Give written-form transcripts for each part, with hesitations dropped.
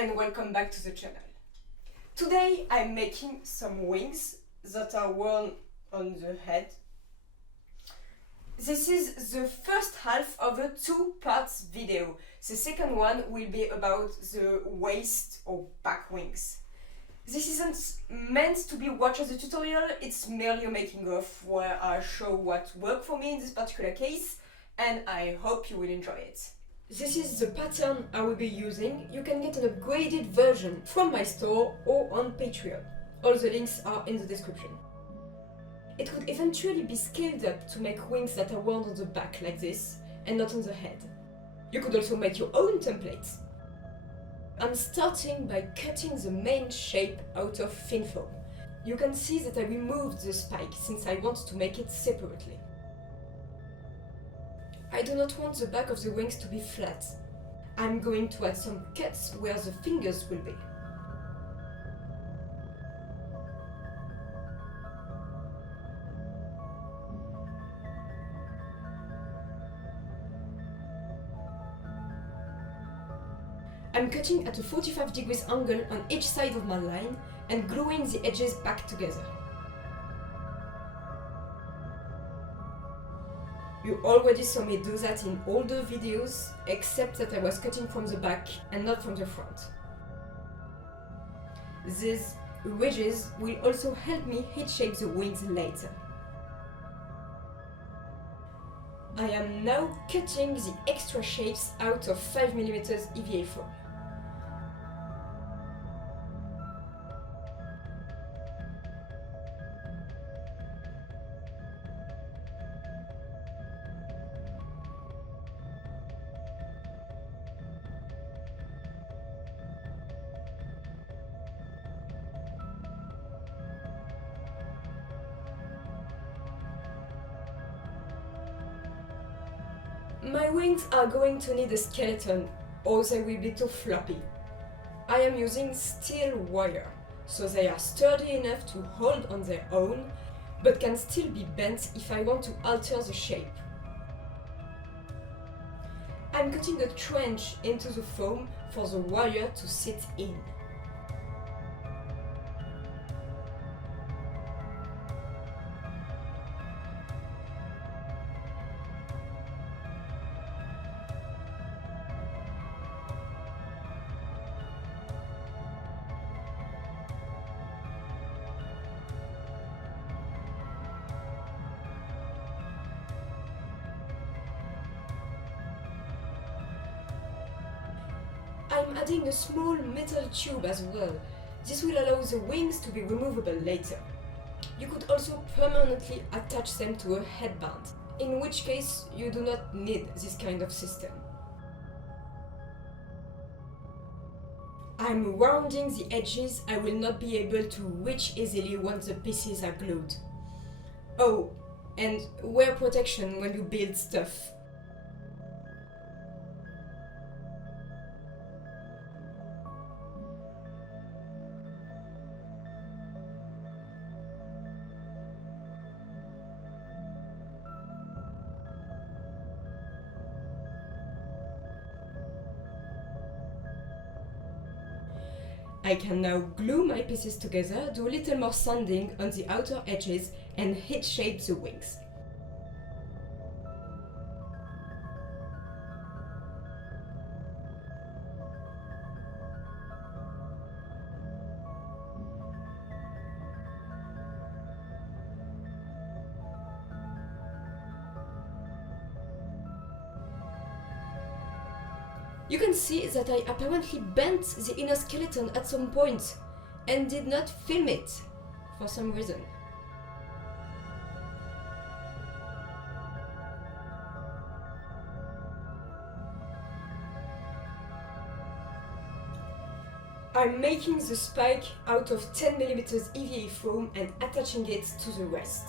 and welcome back to the channel. Today I'm making some wings that are worn on the head. This is the first half of a two-part video. The second one will be about the waist or back wings. This isn't meant to be watched as a tutorial, it's merely a making of where I show what worked for me in this particular case, and I hope you will enjoy it. This is the pattern I will be using. You can get an upgraded version from my store or on Patreon. All the links are in the description. It could eventually be scaled up to make wings that are worn on the back like this and not on the head. You could also make your own templates. I'm starting by cutting the main shape out of thin foam. You can see that I removed the spike since I want to make it separately. I do not want the back of the wings to be flat. I'm going to add some cuts where the fingers will be. I'm cutting at a 45 degrees angle on each side of my line and gluing the edges back together. You already saw me do that in older videos, except that I was cutting from the back and not from the front. These ridges will also help me heat shape the wings later. I am now cutting the extra shapes out of 5mm EVA foam. My wings are going to need a skeleton, or they will be too floppy. I am using steel wire, so they are sturdy enough to hold on their own, but can still be bent if I want to alter the shape. I'm cutting a trench into the foam for the wire to sit in. I'm adding a small metal tube as well. This will allow the wings to be removable later. You could also permanently attach them to a headband, in which case you do not need this kind of system. I'm rounding the edges I will not be able to reach easily once the pieces are glued. Oh, and wear protection when you build stuff. I can now glue my pieces together, do a little more sanding on the outer edges and heat shape the wings. You can see that I apparently bent the inner skeleton at some point and did not film it for some reason. I'm making the spike out of 10mm EVA foam and attaching it to the rest.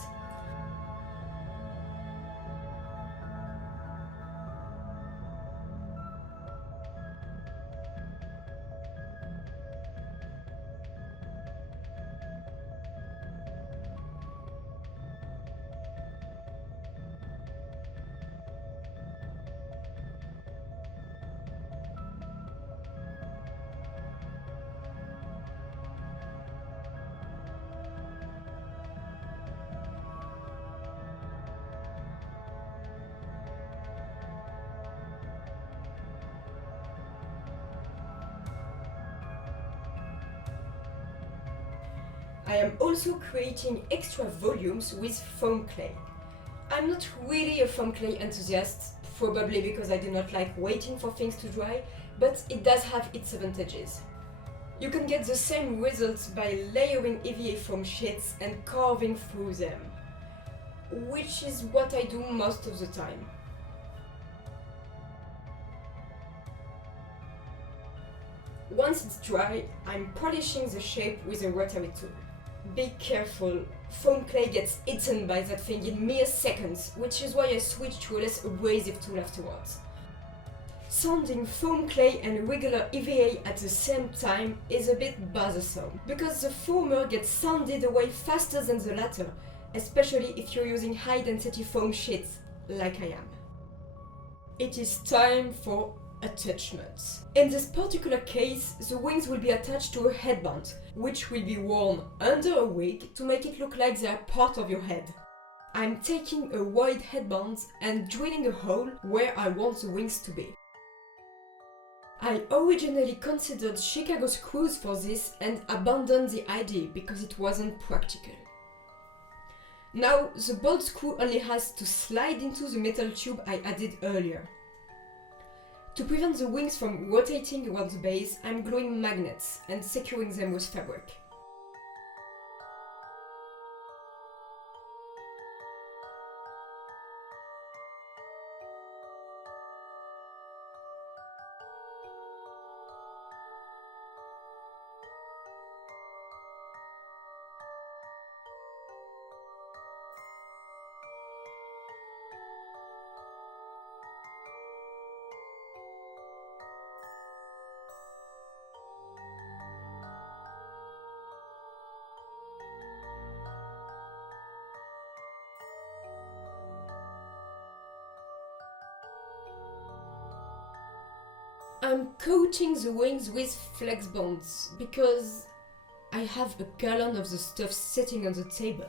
I am also creating extra volumes with foam clay. I'm not really a foam clay enthusiast, probably because I do not like waiting for things to dry, but it does have its advantages. You can get the same results by layering EVA foam sheets and carving through them, which is what I do most of the time. Once it's dry, I'm polishing the shape with a rotary tool. Be careful, foam clay gets eaten by that thing in mere seconds, which is why I switched to a less abrasive tool afterwards. Sanding foam clay and regular EVA at the same time is a bit bothersome, because the former gets sanded away faster than the latter, especially if you're using high density foam sheets like I am. It is time for attachments. In this particular case, the wings will be attached to a headband, which will be worn under a wig to make it look like they are part of your head. I'm taking a wide headband and drilling a hole where I want the wings to be. I originally considered Chicago screws for this and abandoned the idea because it wasn't practical. Now the bolt screw only has to slide into the metal tube I added earlier. To prevent the wings from rotating around the base, I'm gluing magnets and securing them with fabric. I'm coating the wings with flex bonds because I have a gallon of the stuff sitting on the table,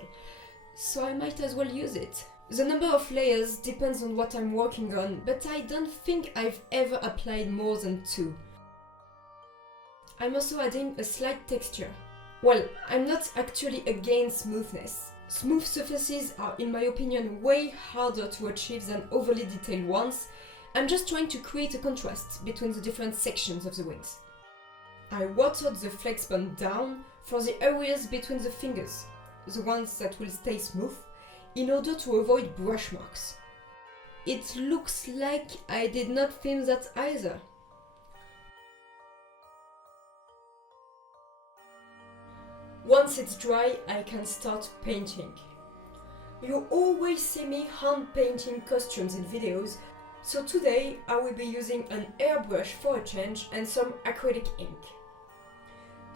so I might as well use it. The number of layers depends on what I'm working on, but I don't think I've ever applied more than 2. I'm also adding a slight texture. Well, I'm not actually against smoothness. Smooth surfaces are, in my opinion, way harder to achieve than overly detailed ones. I'm just trying to create a contrast between the different sections of the wings. I watered the flex bond down for the areas between the fingers, the ones that will stay smooth, in order to avoid brush marks. It looks like I did not film that either. Once it's dry, I can start painting. You always see me hand painting costumes in videos, so today I will be using an airbrush for a change and some acrylic ink.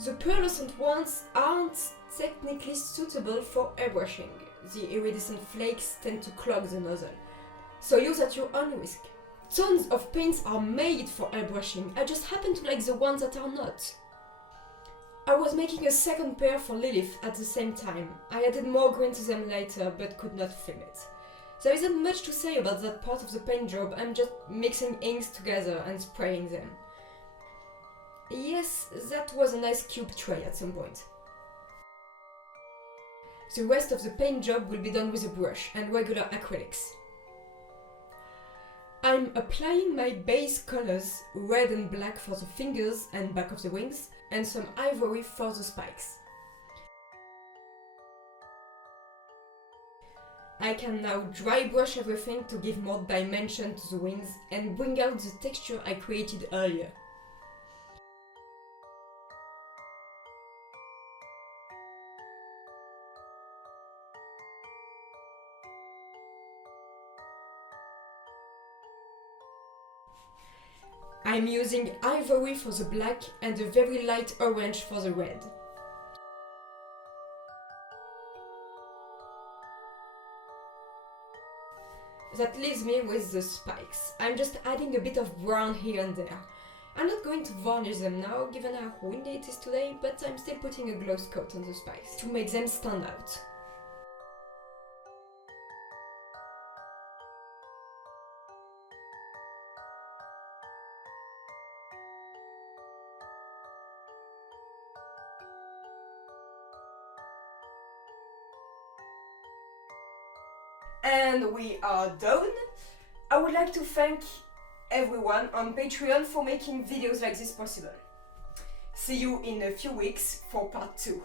The pearlescent ones aren't technically suitable for airbrushing. The iridescent flakes tend to clog the nozzle, so use at your own risk. Tons of paints are made for airbrushing, I just happen to like the ones that are not. I was making a second pair for Lilith at the same time. I added more green to them later, but could not film it. There isn't much to say about that part of the paint job, I'm just mixing inks together and spraying them. Yes, that was a nice cube tray at some point. The rest of the paint job will be done with a brush and regular acrylics. I'm applying my base colors, red and black for the fingers and back of the wings, and some ivory for the spikes. I can now dry brush everything to give more dimension to the wings and bring out the texture I created earlier. I'm using ivory for the black and a very light orange for the red. That leaves me with the spikes. I'm just adding a bit of brown here and there. I'm not going to varnish them now, given how windy it is today, but I'm still putting a gloss coat on the spikes to make them stand out. And we are done. I would like to thank everyone on Patreon for making videos like this possible. See you in a few weeks for part 2.